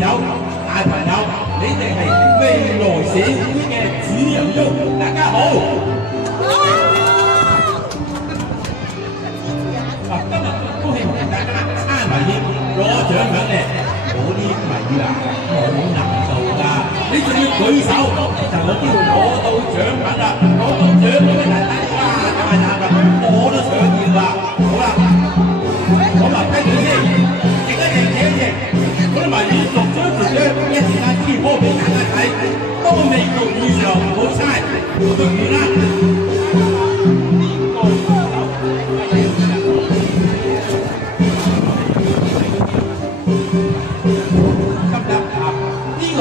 友、大朋友，你哋係未來社會嘅主人翁，大家好。今日高興同大家參埋添，攞獎品咧，嗰啲米啊冇難度㗎，你仲要舉手就有機會攞到獎品啦，攞到獎品嘅大家哇咁啊咁，我都想要啊！好啦，咁啊跟住先，靜一靜，嗰啲迷你錄咗條咧，一時間直播俾大家睇，都未到以上唔好嘥，錄完啦。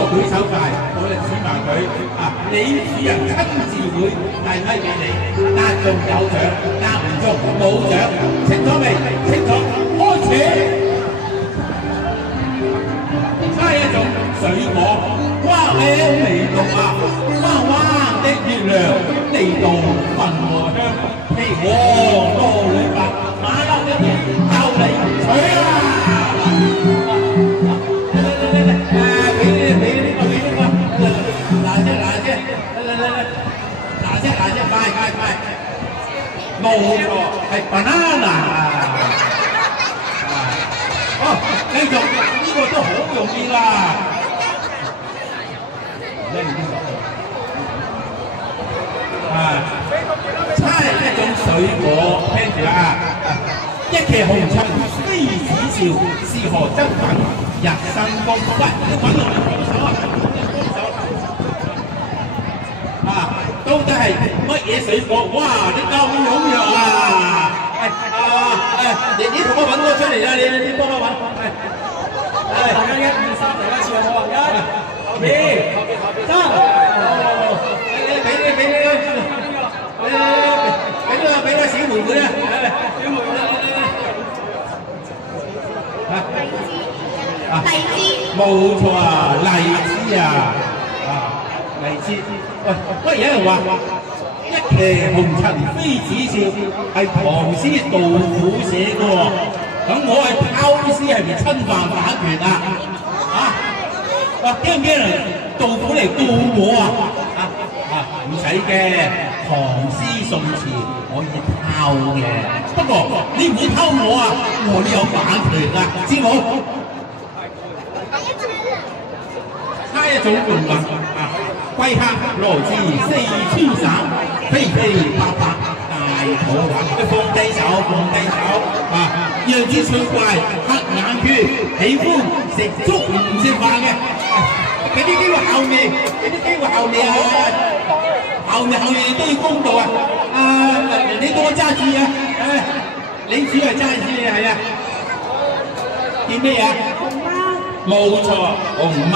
舉手界，我哋指埋佢啊！你主人親自會遞批俾你，答中有獎，答唔中冇獎，清楚未？清楚，開始。猜一種水果，哇咩味道啊？彎彎的月亮，地道聞和香，皮黃多女白，馬騮一嘢就嚟取啦！快！冇錯，係 banana。哦，繼續，呢個都好容易啦。猜一種水果，聽住啦。一騎紅塵妃子笑，是何珍品？日新風。喂，你揾落嚟幫手啊！到底係乜嘢水果？哇！你夠踴躍啊！你同我揾個出嚟啦！你幫我揾。大家1、2、3，大家試下我1、後邊3。俾小妹妹啊！小妹妹荔枝。冇錯啊，荔枝啊！荔枝。喂，有人話一騎紅塵妃子笑，係唐詩杜甫寫嘅喎。咁我係偷詩係咪侵犯版權啊？驚唔驚人杜甫嚟告我啊？唔使嘅，唐詩宋詞可以偷嘅。不過你唔好偷我啊，我呢有版權㗎，知冇？猜一種動物啊！龜殼來自四川省，飛飛白白大肚腩，放低手啊！樣子趣怪，黑眼圈，喜歡食粥唔食飯嘅。俾啲機會後面，啊！後面都要公道啊！你幫我揸住啊！你主係揸住係啊？叫咩啊？熊貓。冇錯，熊貓。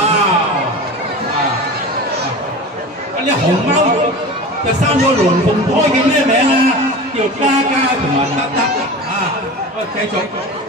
呢熊貓就生咗龍鳳胎嘅咩名啊？叫嘉嘉同埋德德啊！繼續。